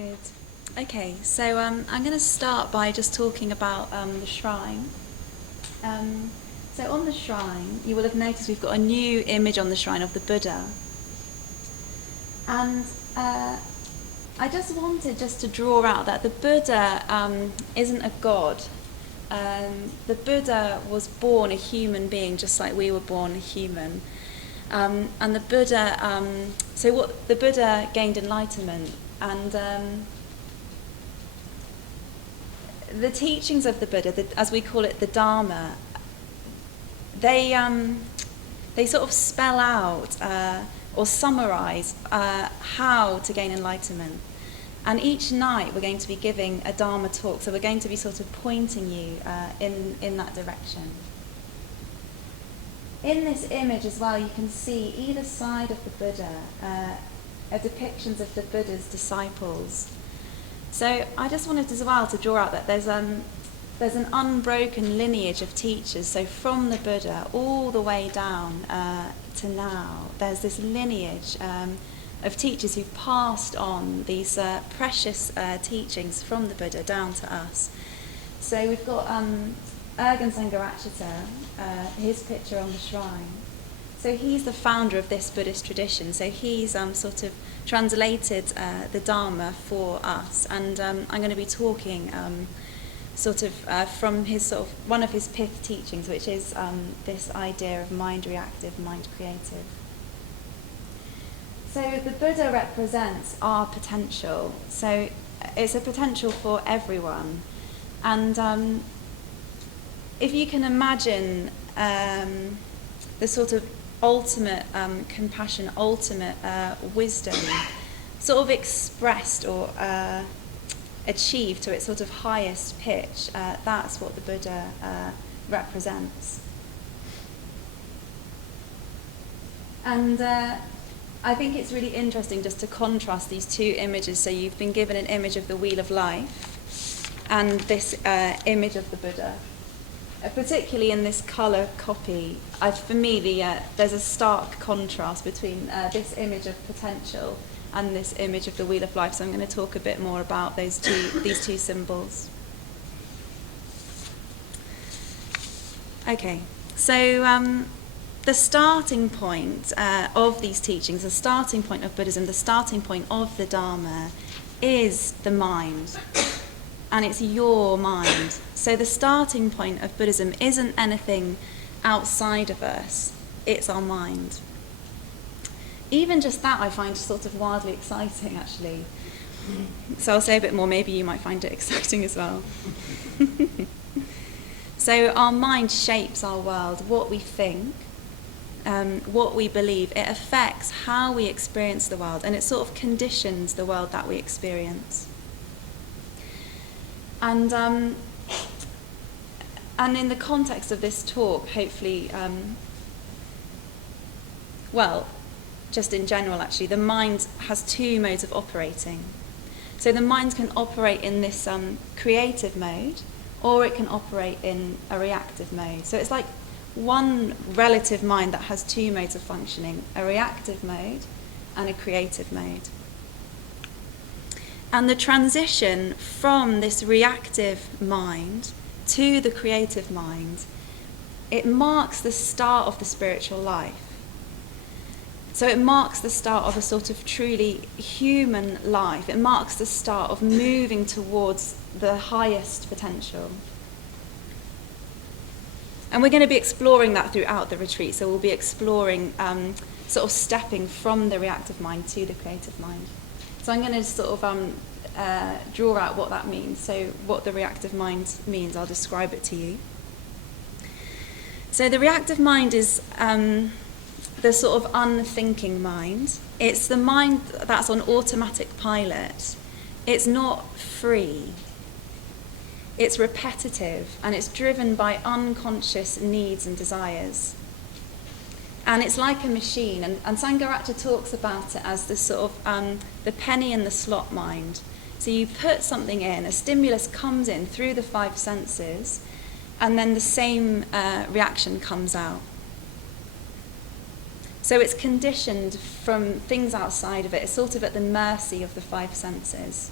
Good. Okay, so I'm going to start by just talking about the shrine. So on the shrine, you will have noticed we've got a new image on the shrine of the Buddha. And I just wanted to draw out that the Buddha isn't a god. The Buddha was born a human being, just like we were born human. And the Buddha, the Buddha gained enlightenment, and the teachings of the Buddha, as we call it, the Dharma, they sort of spell out or summarize how to gain enlightenment. And each night we're going to be giving a Dharma talk, so we're going to be sort of pointing you in that direction. In this image as well, you can see either side of the Buddha are depictions of the Buddha's disciples. So I just wanted as well to draw out that there's an unbroken lineage of teachers. So from the Buddha all the way down to now, there's this lineage of teachers who've passed on these precious teachings from the Buddha down to us. So we've got Urgen Sangharakshita, his picture on the shrine. So he's the founder of this Buddhist tradition. So he's sort of translated the Dharma for us, and I'm going to be talking from his one of his pith teachings, which is this idea of mind reactive, mind creative. So the Buddha represents our potential. So it's a potential for everyone, and if you can imagine the sort of ultimate compassion, ultimate wisdom, sort of expressed or achieved to its sort of highest pitch, that's what the Buddha represents. And I think it's really interesting just to contrast these two images. So you've been given an image of the Wheel of Life and this image of the Buddha. Particularly in this colour copy, for me, there's a stark contrast between this image of potential and this image of the Wheel of Life. So I'm going to talk a bit more about these two symbols. Okay, so the starting point of these teachings, the starting point of Buddhism, the starting point of the Dharma is the mind. And it's your mind. So the starting point of Buddhism isn't anything outside of us, it's our mind. Even just that I find sort of wildly exciting, actually. So I'll say a bit more, maybe you might find it exciting as well. So our mind shapes our world, what we think, what we believe. It affects how we experience the world, and it sort of conditions the world that we experience. And in the context of this talk, hopefully, just in general actually, the mind has two modes of operating. So the mind can operate in this creative mode, or it can operate in a reactive mode. So it's like one relative mind that has two modes of functioning, a reactive mode and a creative mode. And the transition from this reactive mind to the creative mind, it marks the start of the spiritual life. So it marks the start of a sort of truly human life. It marks the start of moving towards the highest potential. And we're going to be exploring that throughout the retreat. So we'll be exploring sort of stepping from the reactive mind to the creative mind. So I'm going to sort of draw out what that means. So what the reactive mind means, I'll describe it to you. So the reactive mind is the sort of unthinking mind. It's the mind that's on automatic pilot. It's not free. It's repetitive, and it's driven by unconscious needs and desires. And it's like a machine, and Sangharakshita talks about it as the sort of the penny in the slot mind. So you put something in, a stimulus comes in through the five senses, and then the same reaction comes out. So it's conditioned from things outside of it. It's sort of at the mercy of the five senses.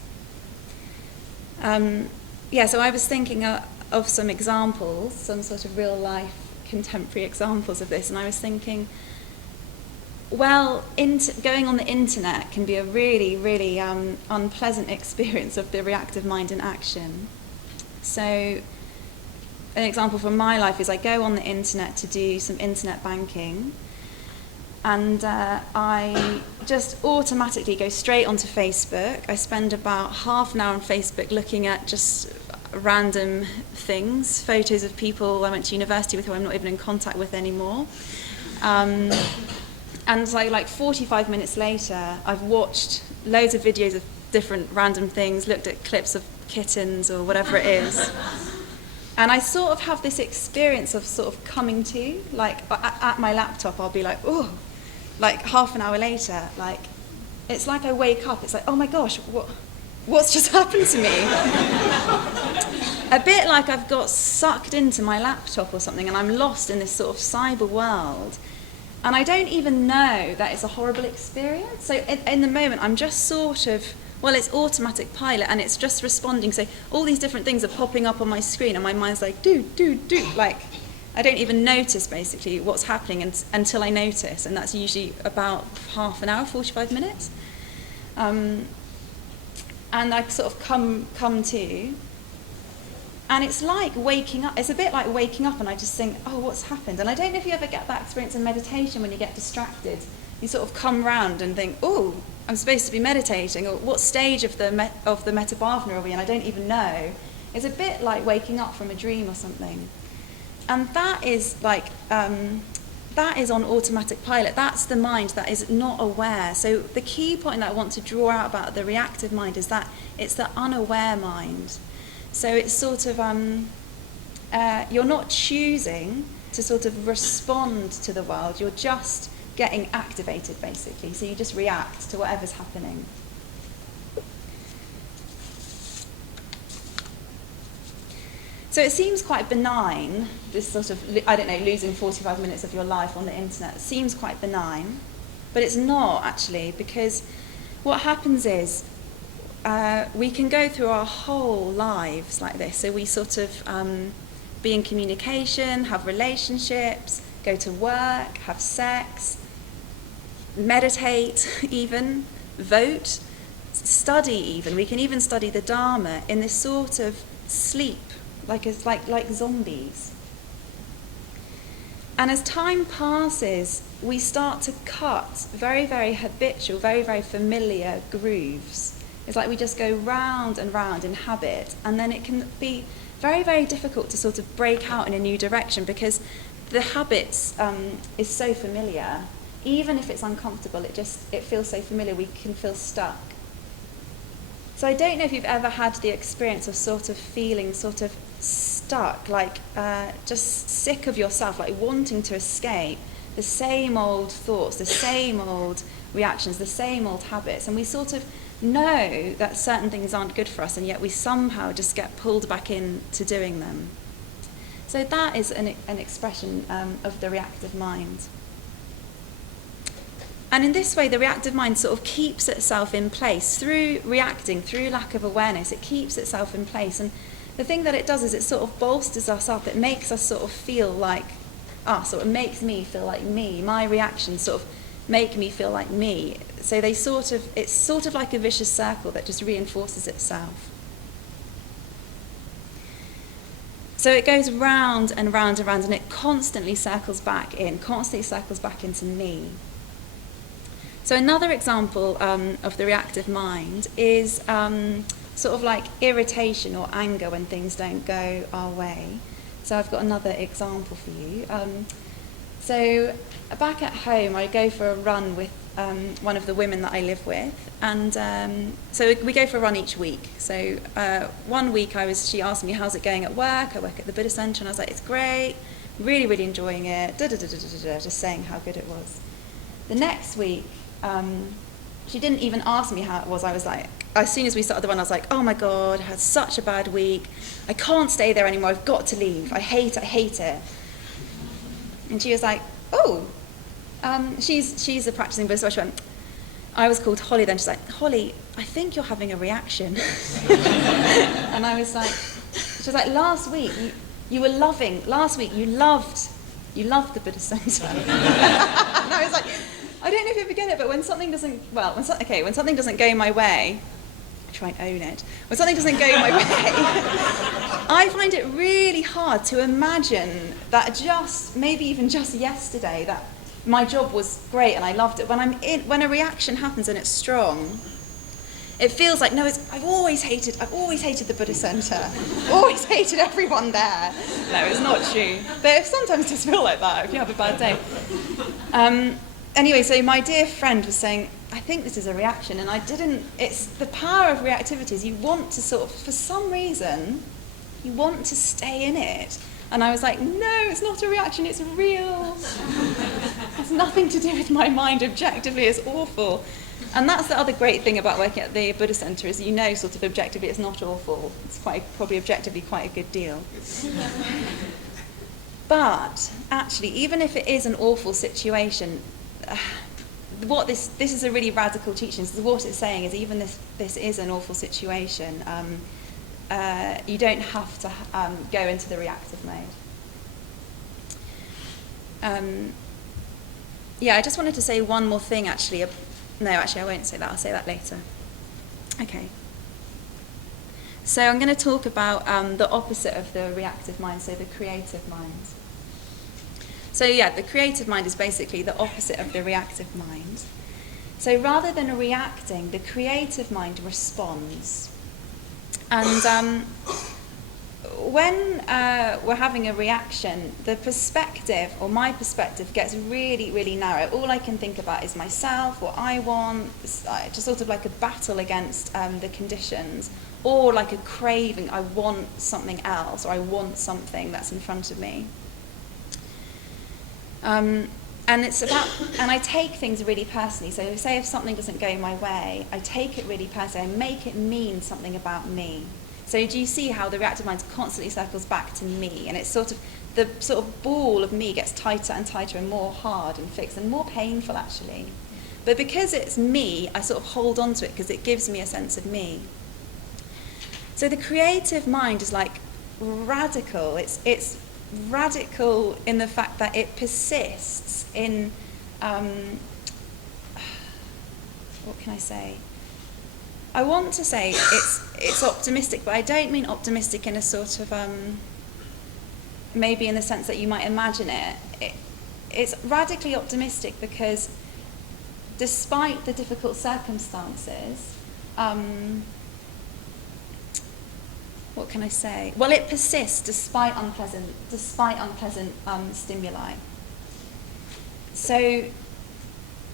So I was thinking of some examples, some sort of real life contemporary examples of this, and I was thinking, well, going on the internet can be a really, really unpleasant experience of the reactive mind in action. So an example from my life is I go on the internet to do some internet banking, and I just automatically go straight onto Facebook. I spend about half an hour on Facebook looking at just random things, photos of people I went to university with who I'm not even in contact with anymore. And so like 45 minutes later, I've watched loads of videos of different random things, looked at clips of kittens or whatever it is. And I sort of have this experience of sort of coming to, like at my laptop, I'll be like, oh, like half an hour later, like, it's like I wake up, it's like, oh my gosh, what's just happened to me? A bit like I've got sucked into my laptop or something and I'm lost in this sort of cyber world. And I don't even know that it's a horrible experience. So in the moment, I'm just sort of, well, it's automatic pilot and it's just responding. So all these different things are popping up on my screen and my mind's like, do. Like, I don't even notice, basically, what's happening until I notice. And that's usually about half an hour, 45 minutes. And I sort of come to. And it's like waking up, it's a bit like waking up and I just think, oh, what's happened? And I don't know if you ever get that experience in meditation when you get distracted. You sort of come round and think, oh, I'm supposed to be meditating, or what stage of the Metabhavana are we in? I don't even know. It's a bit like waking up from a dream or something. And that is like, that is on automatic pilot. That's the mind that is not aware. So the key point that I want to draw out about the reactive mind is that it's the unaware mind. So it's sort of, you're not choosing to sort of respond to the world, you're just getting activated, basically. So you just react to whatever's happening. So it seems quite benign, this sort of, I don't know, losing 45 minutes of your life on the internet. It seems quite benign, but it's not, actually, because what happens is, we can go through our whole lives like this. So we sort of be in communication, have relationships, go to work, have sex, meditate even, vote, study even. We can even study the Dharma in this sort of sleep, like zombies. And as time passes, we start to cut very, very habitual, very, very familiar grooves. It's like we just go round and round in habit, and then it can be very, very difficult to sort of break out in a new direction because the habits is so familiar. Even if it's uncomfortable, it feels so familiar, we can feel stuck. So I don't know if you've ever had the experience of sort of feeling sort of stuck, like just sick of yourself, like wanting to escape the same old thoughts, the same old reactions, the same old habits, and we sort of know that certain things aren't good for us, and yet we somehow just get pulled back into doing them. So that is an expression of the reactive mind. And in this way, the reactive mind sort of keeps itself in place through reacting, through lack of awareness. It keeps itself in place, and the thing that it does is it sort of bolsters us up. It makes us sort of feel like us, or it makes me feel like me. My reactions sort of make me feel like me. So it's sort of like a vicious circle that just reinforces itself. So it goes round and round and round, and it constantly circles back into me. So another example of the reactive mind is sort of like irritation or anger when things don't go our way. So I've got another example for you. So back at home, I go for a run with one of the women that I live with, and so we go for a run each week. So 1 week she asked me, how's it going at work? I work at the Buddhist Centre, and I was like, it's great, really, really enjoying it, just saying how good it was. The next week, she didn't even ask me how it was. I was like, as soon as we started the run, I was like, oh my God, I had such a bad week. I can't stay there anymore, I've got to leave. I hate it. And she was like, oh, she's a practicing Buddhist, so she went, I was called Holly then. She's like, Holly, I think you're having a reaction. And I was like, she was like, last week you loved the Buddhist Center. And I was like, I don't know if you ever get it, but when something doesn't go my way, I try and own it. When something doesn't go my way, I find it really hard to imagine that maybe even just yesterday, that my job was great and I loved it. When a reaction happens and it's strong, it feels like, no, I've always hated the Buddhist Center. Always hated everyone there. No, it's not true. But it sometimes does feel like that if you have a bad day. Anyway, so my dear friend was saying, I think this is a reaction, and it's the power of reactivity is you want to sort of, for some reason, you want to stay in it. And I was like, no, it's not a reaction, it's real. It has nothing to do with my mind. Objectively, it's awful. And that's the other great thing about working at the Buddhist Center is sort of objectively it's not awful. It's probably objectively quite a good deal. But actually, even if it is an awful situation, this is a really radical teaching. So what it's saying is even this is an awful situation, you don't have to go into the reactive mode. I just wanted to say one more thing actually. No, actually I won't say that. I'll say that later. Okay. So I'm going to talk about the opposite of the reactive mind, so the creative mind. So the creative mind is basically the opposite of the reactive mind. So rather than reacting, the creative mind responds. And when we're having a reaction, the perspective, or my perspective, gets really, really narrow. All I can think about is myself, what I want, just sort of like a battle against the conditions, or like a craving, I want something else, or I want something that's in front of me. And I take things really personally. So say if something doesn't go my way, I take it really personally. I make it mean something about me. So do you see how the reactive mind constantly circles back to me? And it's the sort of ball of me gets tighter and tighter and more hard and fixed and more painful actually. But because it's me, I sort of hold on to it because it gives me a sense of me. So the creative mind is like radical. It's radical in the fact that it persists in, what can I say? I want to say it's optimistic, but I don't mean optimistic in a sort of, maybe in the sense that you might imagine it. It's radically optimistic because despite the difficult circumstances, what can I say? Well, it persists despite unpleasant stimuli. So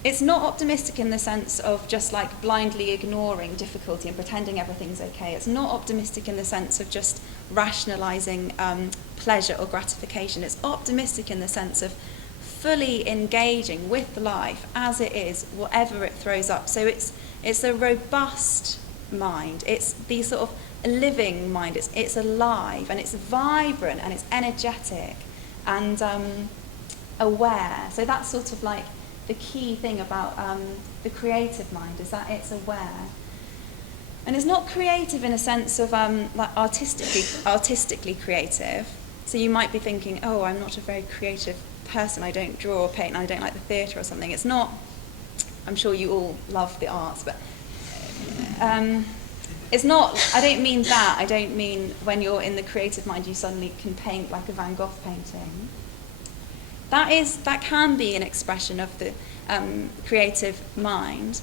it's not optimistic in the sense of just like blindly ignoring difficulty and pretending everything's okay. It's not optimistic in the sense of just rationalizing pleasure or gratification. It's optimistic in the sense of fully engaging with life as it is, whatever it throws up. So it's a robust mind. It's the sort of living mind. It's alive and it's vibrant and it's energetic and aware. So that's sort of like the key thing about the creative mind is that it's aware. And it's not creative in a sense of like artistically creative. So you might be thinking, oh, I'm not a very creative person. I don't draw or paint and I don't like the theatre or something. It's not, I'm sure you all love the arts, but it's not, I don't mean that. I don't mean when you're in the creative mind you suddenly can paint like a Van Gogh painting. That can be an expression of the creative mind,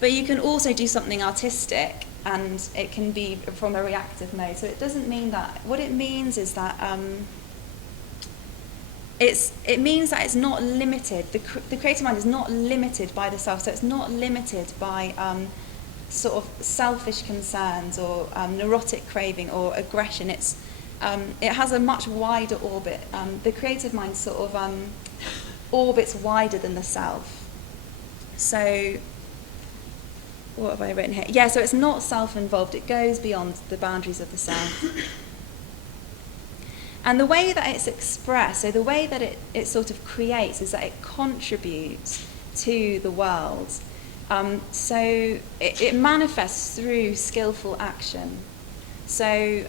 but you can also do something artistic, and it can be from a reactive mode. So it doesn't mean that. What it means is that it means that it's not limited. The creative mind is not limited by the self. So it's not limited by sort of selfish concerns or neurotic craving or aggression. It has a much wider orbit. The creative mind sort of orbits wider than the self. So, what have I written here? Yeah, so it's not self-involved. It goes beyond the boundaries of the self. And the way that it's expressed, so the way that it sort of creates is that it contributes to the world. So it manifests through skillful action. So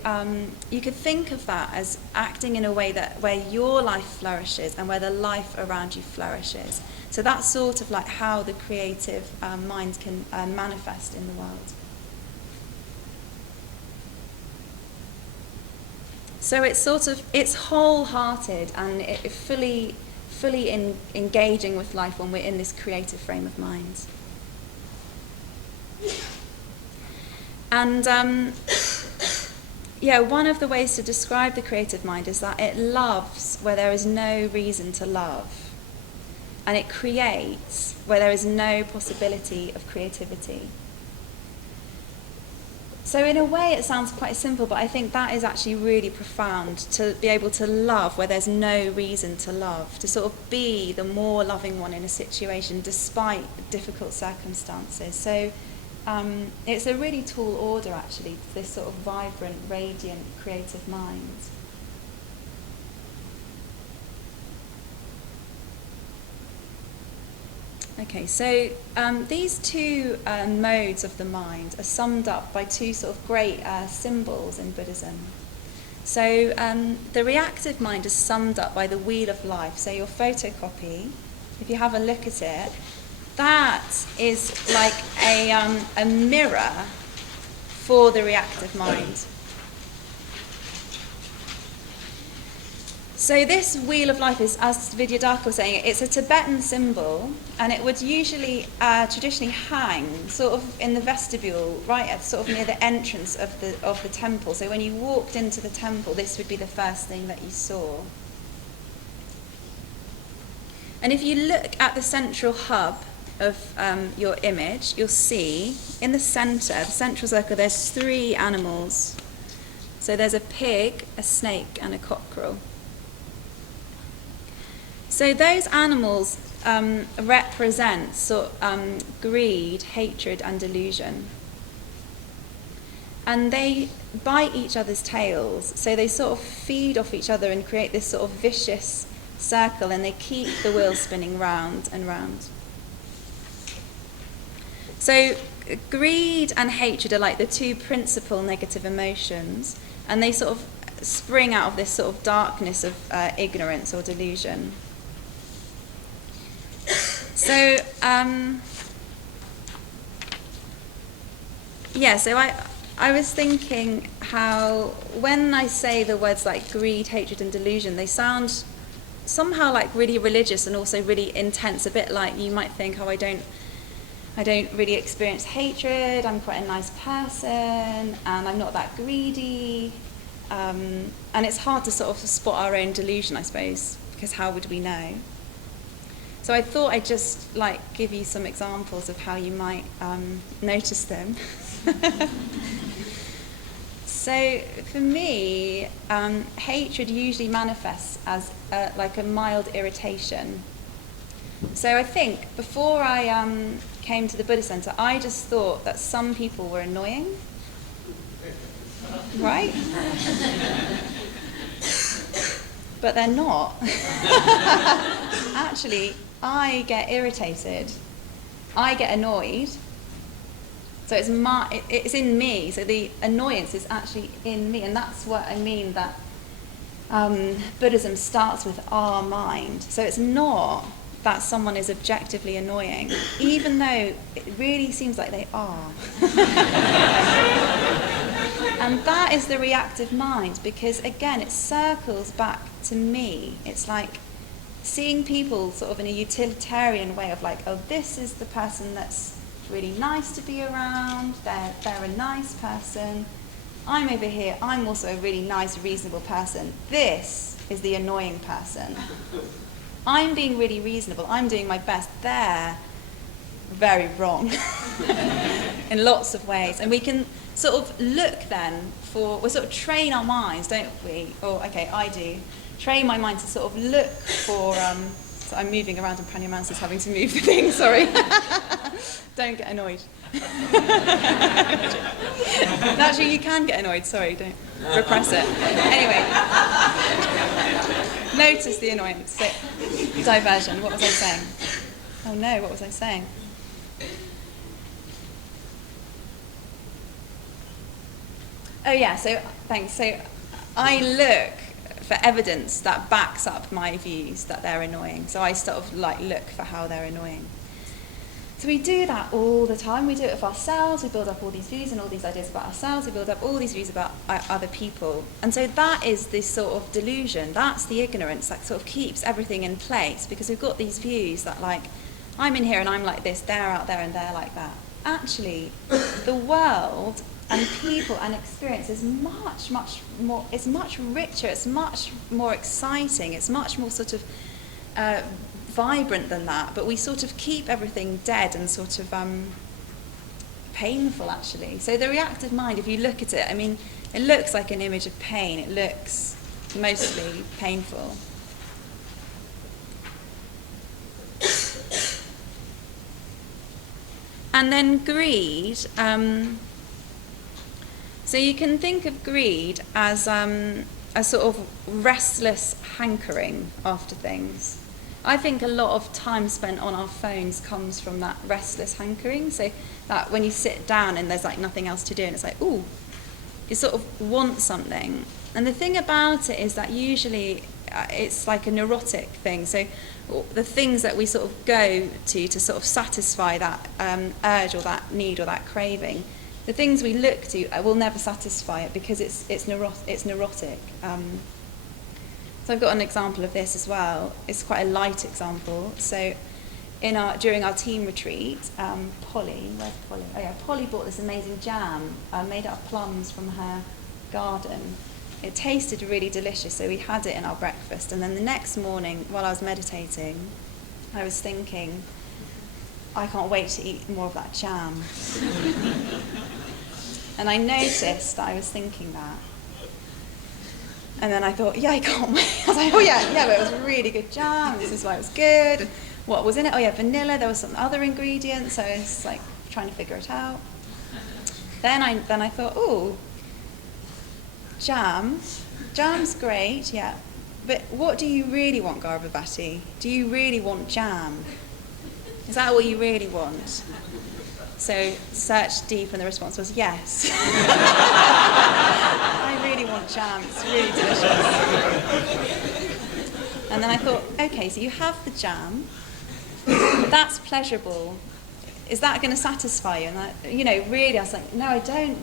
you could think of that as acting in a way that where your life flourishes and where the life around you flourishes. So that's sort of like how the creative mind can manifest in the world. So it's wholehearted and it fully engaging with life when we're in this creative frame of mind. And one of the ways to describe the creative mind is that it loves where there is no reason to love. And it creates where there is no possibility of creativity. So in a way it sounds quite simple, but I think that is actually really profound, to be able to love where there's no reason to love, to sort of be the more loving one in a situation despite difficult circumstances. So it's a really tall order, actually, this sort of vibrant, radiant, creative mind. Okay, so these two modes of the mind are summed up by two sort of great symbols in Buddhism. So the reactive mind is summed up by the wheel of life. So your photocopy, if you have a look at it, that is like a mirror for the reactive mind. So this wheel of life is, as Vidyadhaka was saying, it's a Tibetan symbol, and it would usually traditionally hang sort of in the vestibule, right at sort of near the entrance of the temple. So when you walked into the temple, this would be the first thing that you saw. And if you look at the central hub of your image, you'll see in the central circle, there's three animals. So there's a pig, a snake, and a cockerel. So those animals represent greed, hatred, and delusion. And they bite each other's tails, so they sort of feed off each other and create this sort of vicious circle, and they keep the wheel spinning round and round. So greed and hatred are like the two principal negative emotions, and they sort of spring out of this sort of darkness of ignorance or delusion. So, so I was thinking how when I say the words like greed, hatred, and delusion, they sound somehow like really religious and also really intense, a bit like you might think, oh, I don't really experience hatred, I'm quite a nice person, and I'm not that greedy. And it's hard to sort of spot our own delusion, I suppose, because how would we know? So I thought I'd just give you some examples of how you might notice them. So for me, hatred usually manifests as a mild irritation. So I think before I came to the Buddhist Center, I just thought that some people were annoying, right? But they're not. Actually, I get irritated. I get annoyed. So it's in me. So the annoyance is actually in me, and that's what I mean that Buddhism starts with our mind. So it's not that someone is objectively annoying, even though it really seems like they are. And that is the reactive mind, because again, it circles back to me. It's like seeing people sort of in a utilitarian way of oh, this is the person that's really nice to be around, they're a nice person. I'm over here, I'm also a really nice, reasonable person. This is the annoying person. I'm being really reasonable, I'm doing my best. They're very wrong in lots of ways. And we can sort of look then we sort of train our minds, don't we? Or, okay, I do. Train my mind to sort of look for, so I'm moving around and Pranyamansa's having to move the thing, sorry. Don't get annoyed. Actually, you can get annoyed, sorry, don't repress it. Anyway, notice the annoyance. So, diversion, what was I saying? Oh no, what was I saying? Oh yeah, so thanks. So I look for evidence that backs up my views that they're annoying. So I sort of like look for how they're annoying. So we do that all the time. We do it with ourselves. We build up all these views and all these ideas about ourselves. We build up all these views about other people. And so that is this sort of delusion. That's the ignorance that sort of keeps everything in place, because we've got these views that like, I'm in here and I'm like this, they're out there and they're like that. Actually, the world and people and experience is much, much more, it's much richer, it's much more exciting, it's much more sort of vibrant than that, but we sort of keep everything dead and sort of painful, actually. So the reactive mind, if you look at it, I mean, it looks like an image of pain. It looks mostly painful. And then greed. So you can think of greed as a sort of restless hankering after things. I think a lot of time spent on our phones comes from that restless hankering. So that when you sit down and there's like nothing else to do, and it's like, ooh, you sort of want something. And the thing about it is that usually it's like a neurotic thing. So the things that we sort of go to sort of satisfy that urge or that need or that craving, the things we look to will never satisfy it, because it's neurotic. So I've got an example of this as well. It's quite a light example. So during our team retreat, Polly, where's Polly? Oh yeah, Polly bought this amazing jam made out of plums from her garden. It tasted really delicious, so we had it in our breakfast. And then the next morning, while I was meditating, I was thinking, I can't wait to eat more of that jam. And I noticed that I was thinking that. And then I thought, yeah, I can't wait. I was like, oh yeah, but it was a really good jam. This is why it was good. And what was in it? Oh yeah, vanilla. There was some other ingredients. So I was like trying to figure it out. Then I thought, oh, jam's great, yeah. But what do you really want, Garavavati? Do you really want jam? Is that what you really want? So searched deep, and the response was yes. I really want jam. It's really delicious. And then I thought, okay, so you have the jam. That's pleasurable. Is that going to satisfy you? And really, I was like, no, I don't.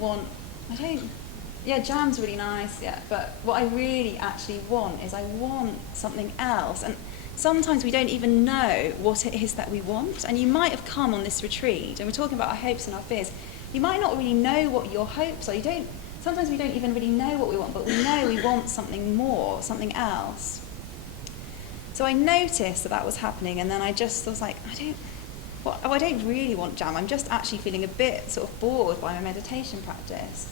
Yeah, jam's really nice, yeah. But what I really actually want is I want something else. And sometimes we don't even know what it is that we want. And you might have come on this retreat, and we're talking about our hopes and our fears. You might not really know what your hopes are. Sometimes we don't even really know what we want, but we know we want something more, something else. So I noticed that was happening, and then I just was like, I don't really want jam. I'm just actually feeling a bit sort of bored by my meditation practice.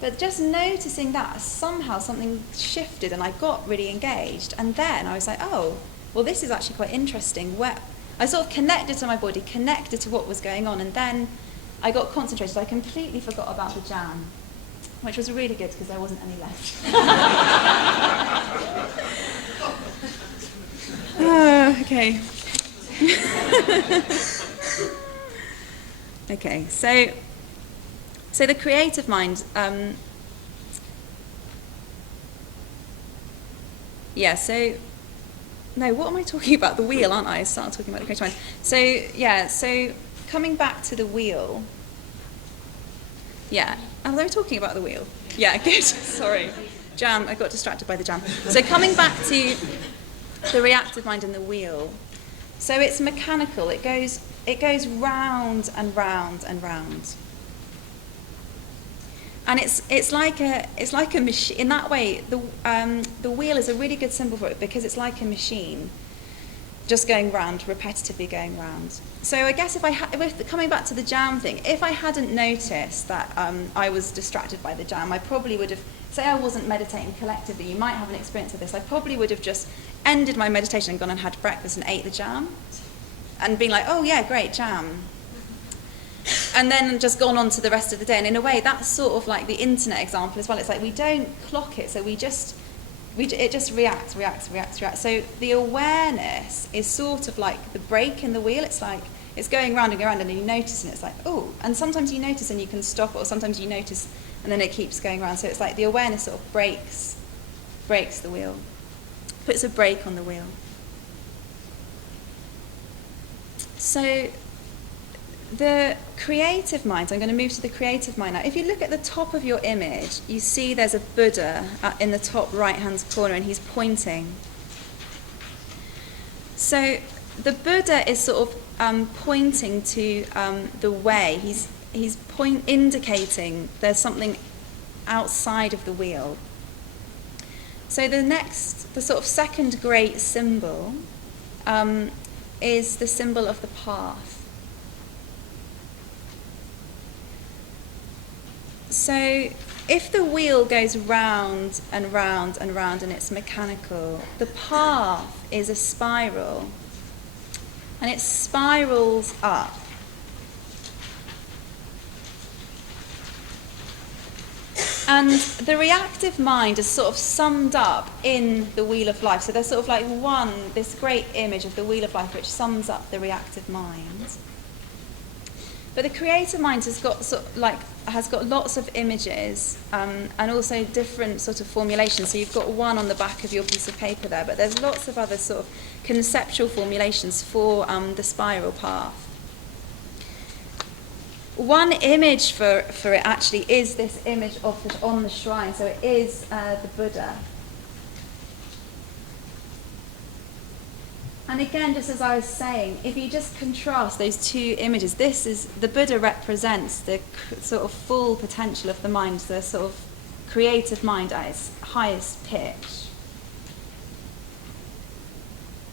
But just noticing that, somehow something shifted and I got really engaged. And then I was like, oh, well, this is actually quite interesting. Where I sort of connected to my body, connected to what was going on, and then I got concentrated. I completely forgot about the jam, which was really good because there wasn't any left. Okay. Okay, so the creative mind, what am I talking about? The wheel, aren't I? I started talking about the creative mind. So coming back to the wheel. Yeah, was I talking about the wheel? Yeah, good, sorry. Jam, I got distracted by the jam. So coming back to the reactive mind and the wheel. So it's mechanical, it goes round and round and round. And it's like a machine. In that way, the wheel is a really good symbol for it, because it's like a machine, just going round, repetitively going round. So I guess coming back to the jam thing, if I hadn't noticed that I was distracted by the jam, I probably would have, say I wasn't meditating collectively, you might have an experience of this, I probably would have just ended my meditation and gone and had breakfast and ate the jam, and been like, oh yeah, great, jam. And then just gone on to the rest of the day. And in a way, that's sort of like the internet example as well. It's like we don't clock it, so it just reacts. So the awareness is sort of like the brake in the wheel. It's like it's going round and go round, and you notice, and it's like, oh. And sometimes you notice and you can stop it, or sometimes you notice and then it keeps going around. So it's like the awareness sort of breaks the wheel, puts a brake on the wheel. So the creative mind, I'm going to move to the creative mind now. If you look at the top of your image, you see there's a Buddha in the top right-hand corner, and he's pointing. So the Buddha is sort of pointing to the way. He's indicating there's something outside of the wheel. So the sort of second great symbol is the symbol of the path. So if the wheel goes round and round and round and it's mechanical, the path is a spiral, and it spirals up. And the reactive mind is sort of summed up in the wheel of life. So there's sort of like this great image of the wheel of life which sums up the reactive mind. But the creative mind has got lots of images and also different sort of formulations. So you've got one on the back of your piece of paper there, but there's lots of other sort of conceptual formulations for the spiral path. One image for it actually is this image on the shrine. So it is the Buddha. And again, just as I was saying, if you just contrast those two images, the Buddha represents the sort of full potential of the mind, the sort of creative mind at its highest pitch.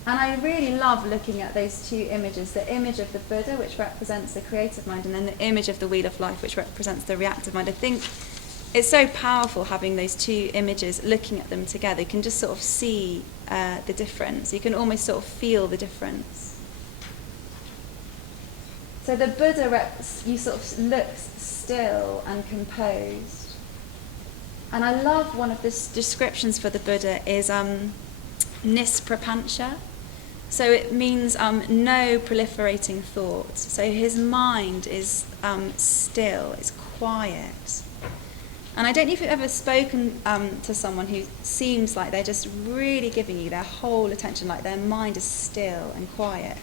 And I really love looking at those two images, the image of the Buddha, which represents the creative mind, and then the image of the wheel of life, which represents the reactive mind. I think it's so powerful having those two images, looking at them together. You can just sort of see the difference. You can almost sort of feel the difference. So the Buddha, you sort of looks still and composed. And I love one of the descriptions for the Buddha is nisprapancha. So it means no proliferating thoughts. So his mind is still, it's quiet. And I don't know if you've ever spoken to someone who seems like they're just really giving you their whole attention, like their mind is still and quiet.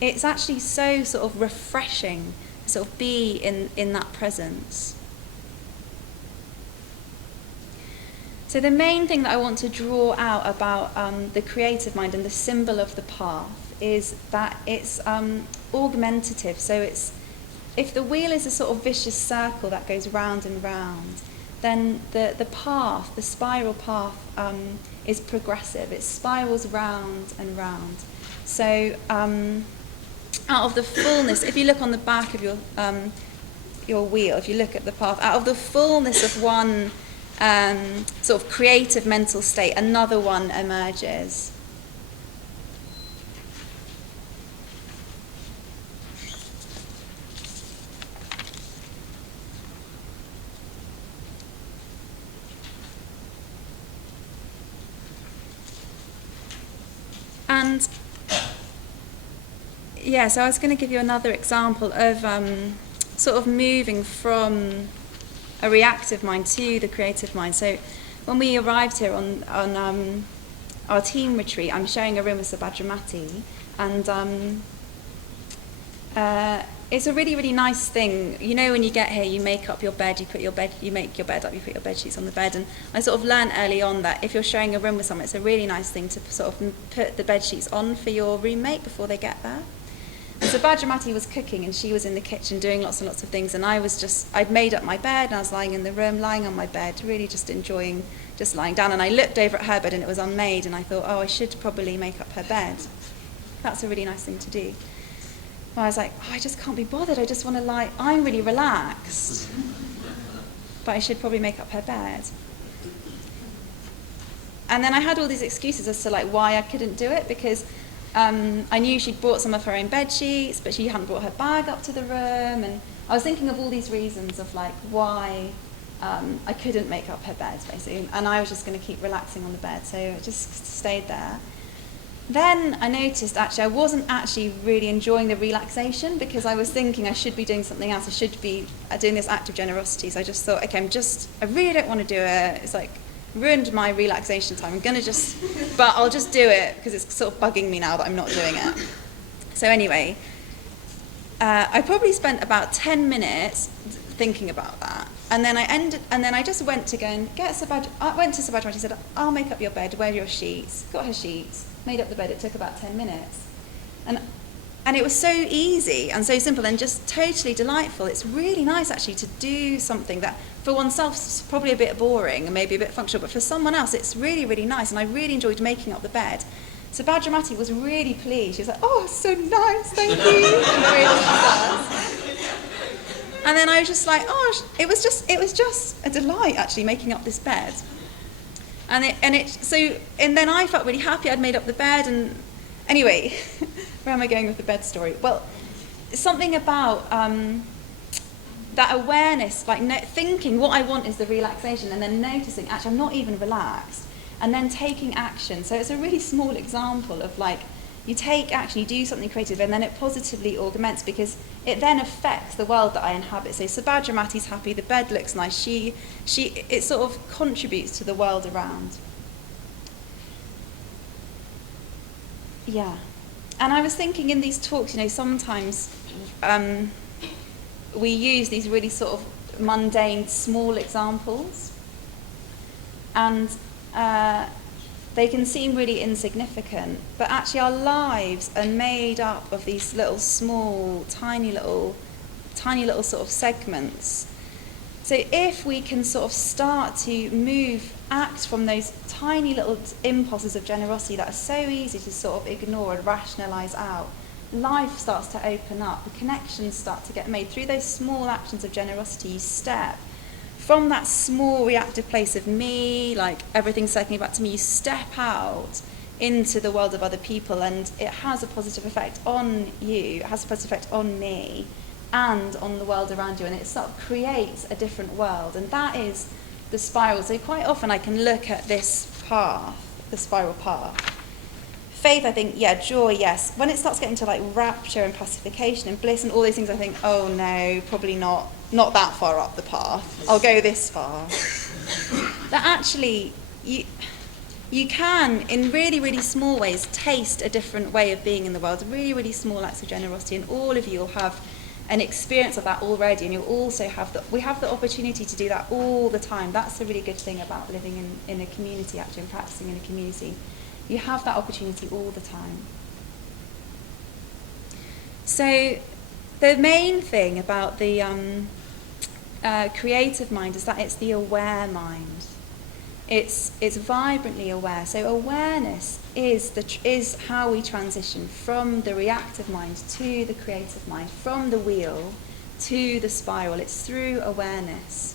It's actually so sort of refreshing to sort of be in that presence. So the main thing that I want to draw out about the creative mind and the symbol of the path is that it's augmentative. So if the wheel is a sort of vicious circle that goes round and round, then the path, the spiral path, is progressive. It spirals round and round. So out of the fullness, if you look on the back of your wheel, if you look at the path, out of the fullness of one sort of creative mental state, another one emerges. And yeah, so I was going to give you another example of sort of moving from a reactive mind to the creative mind. So when we arrived here on our team retreat, I'm sharing a room with Garavavati, and it's a really, really nice thing. You know, when you get here, you make up your bed, you make your bed up, you put your bed sheets on the bed. And I sort of learned early on that if you're sharing a room with someone, it's a really nice thing to sort of put the bed sheets on for your roommate before they get there. And so Garavavati was cooking, and she was in the kitchen doing lots and lots of things, and I'd made up my bed, and I was lying in the room, lying on my bed, really just enjoying just lying down. And I looked over at her bed, and it was unmade, and I thought, oh, I should probably make up her bed. That's a really nice thing to do. I was like, oh, I just can't be bothered. I just want to lie. I'm really relaxed. But I should probably make up her bed. And then I had all these excuses as to like why I couldn't do it, because I knew she'd brought some of her own bed sheets, but she hadn't brought her bag up to the room. And I was thinking of all these reasons of like why I couldn't make up her bed, basically. And I was just going to keep relaxing on the bed. So I just stayed there. then I noticed actually I wasn't actually really enjoying the relaxation, because I was thinking I should be doing something else. I should be doing this act of generosity. So I just thought, okay, I really don't want to do it. It's like ruined my relaxation time. But I'll just do it because it's sort of bugging me now that I'm not doing it. So anyway, I probably spent about 10 minutes thinking about that. And then I just went to go and get Sabhadra. I went to Sabhadra. She said, I'll make up your bed, wear your sheets. Got her sheets, made up the bed. It took about 10 minutes. And it was so easy and so simple and just totally delightful. It's really nice actually to do something that for oneself is probably a bit boring and maybe a bit functional, but for someone else it's really, really nice. And I really enjoyed making up the bed. So Bhadramati was really pleased. She was like, oh, so nice, thank you. And the way that she does. And then I was just like, oh, it was just a delight actually making up this bed. And then I felt really happy I'd made up the bed. And anyway, where am I going with the bed story? Well, something about that awareness, like thinking what I want is the relaxation, and then noticing actually I'm not even relaxed, and then taking action. So it's a really small example of like you take action, you do something creative, and then it positively augments because it then affects the world that I inhabit. So Subhadramati's happy, the bed looks nice, it sort of contributes to the world around. Yeah. And I was thinking in these talks, sometimes we use these really sort of mundane, small examples, and they can seem really insignificant, but actually our lives are made up of these little small, tiny little sort of segments. So if we can sort of start to act from those tiny little impulses of generosity that are so easy to sort of ignore and rationalise out, life starts to open up, the connections start to get made. Through those small actions of generosity, you step from that small reactive place of me, like everything's circling back to me, you step out into the world of other people, and it has a positive effect on you, it has a positive effect on me, and on the world around you, and it sort of creates a different world. And that is the spiral. So quite often I can look at this path, the spiral path. Faith, I think, yeah. Joy, yes. When it starts getting to like rapture and pacification and bliss and all these things, I think, oh no, probably not that far up the path. I'll go this far. That actually, you can, in really, really small ways, taste a different way of being in the world, really, really small acts of generosity, and all of you will have an experience of that already, and you'll also we have the opportunity to do that all the time. That's the really good thing about living in a community, actually, and practicing in a community. You have that opportunity all the time. So the main thing about the creative mind is that it's the aware mind. It's vibrantly aware. So awareness is how we transition from the reactive mind to the creative mind, from the wheel to the spiral. It's through awareness.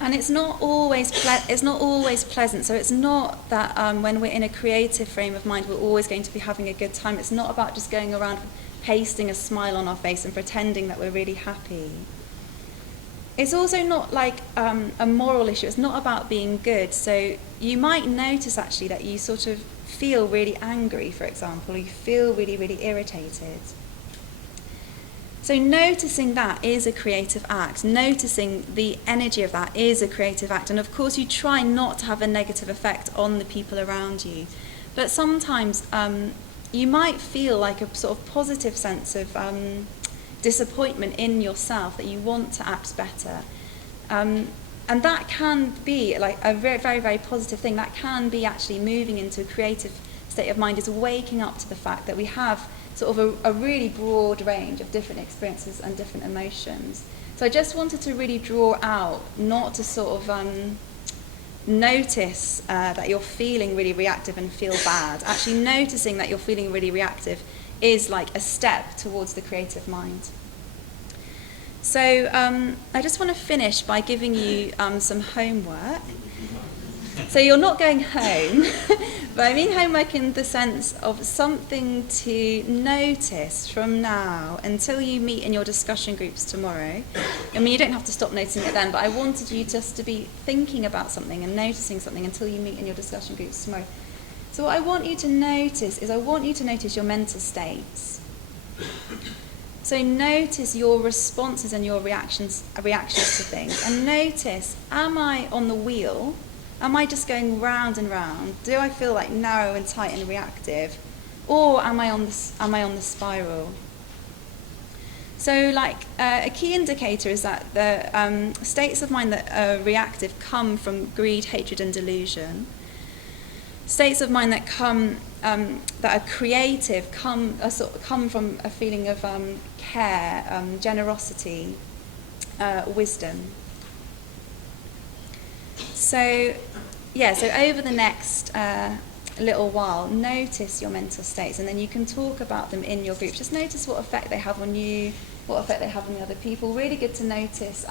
And it's not always pleasant. So it's not that when we're in a creative frame of mind, we're always going to be having a good time. It's not about just going around pasting a smile on our face and pretending that we're really happy. It's also not like a moral issue. It's not about being good. So you might notice actually that you sort of feel really angry, for example, or you feel really, really irritated. So noticing that is a creative act. Noticing the energy of that is a creative act. And of course you try not to have a negative effect on the people around you. But sometimes you might feel like a sort of positive sense of disappointment in yourself, that you want to act better. And that can be like a very, very, very positive thing. That can be actually moving into a creative state of mind, is waking up to the fact that we have sort of a really broad range of different experiences and different emotions. So I just wanted to really draw out, not to sort of notice that you're feeling really reactive and feel bad. Actually noticing that you're feeling really reactive is like a step towards the creative mind. So I just want to finish by giving you some homework. So you're not going home, but I mean homework in the sense of something to notice from now until you meet in your discussion groups tomorrow. I mean, you don't have to stop noticing it then, but I wanted you just to be thinking about something and noticing something until you meet in your discussion groups tomorrow. So what I want you to notice is your mental states. So notice your responses and your reactions to things. And notice, am I on the wheel? Am I just going round and round? Do I feel like narrow and tight and reactive? Or am I on the spiral? So a key indicator is that the states of mind that are reactive come from greed, hatred and delusion. States of mind that that are creative come from a feeling of care, generosity, wisdom. So over the next little while, notice your mental states, and then you can talk about them in your group. Just notice what effect they have on you, what effect they have on the other people. Really good to notice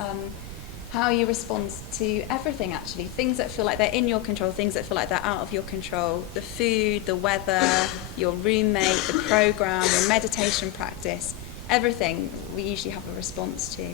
how you respond to everything, actually. Things that feel like they're in your control, things that feel like they're out of your control. The food, the weather, your roommate, the program, your meditation practice. Everything we usually have a response to.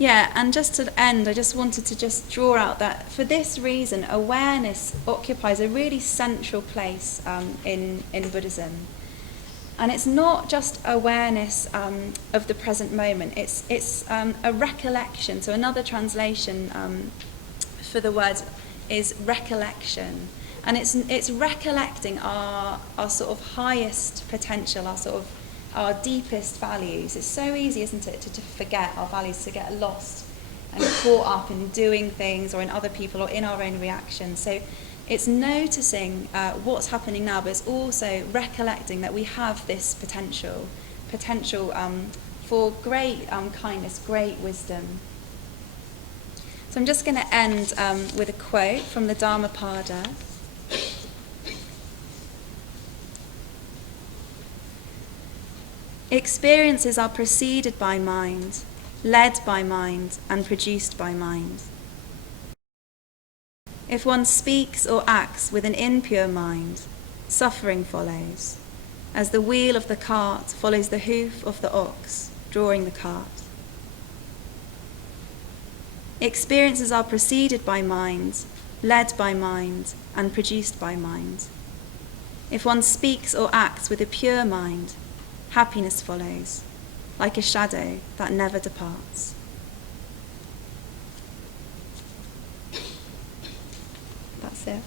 Yeah, and just to end, I just wanted to just draw out that for this reason, awareness occupies a really central place in Buddhism. And it's not just awareness of the present moment, it's a recollection. So another translation for the word is recollection. And it's recollecting our sort of highest potential, our deepest values. It's so easy, isn't it, to forget our values, to get lost and caught up in doing things or in other people or in our own reactions. So it's noticing what's happening now, but it's also recollecting that we have this potential for great kindness, great wisdom. So I'm just going to end with a quote from the Dhammapada. Experiences are preceded by mind, led by mind, and produced by mind. If one speaks or acts with an impure mind, suffering follows, as the wheel of the cart follows the hoof of the ox, drawing the cart. Experiences are preceded by mind, led by mind, and produced by mind. If one speaks or acts with a pure mind, happiness follows, like a shadow that never departs. That's it.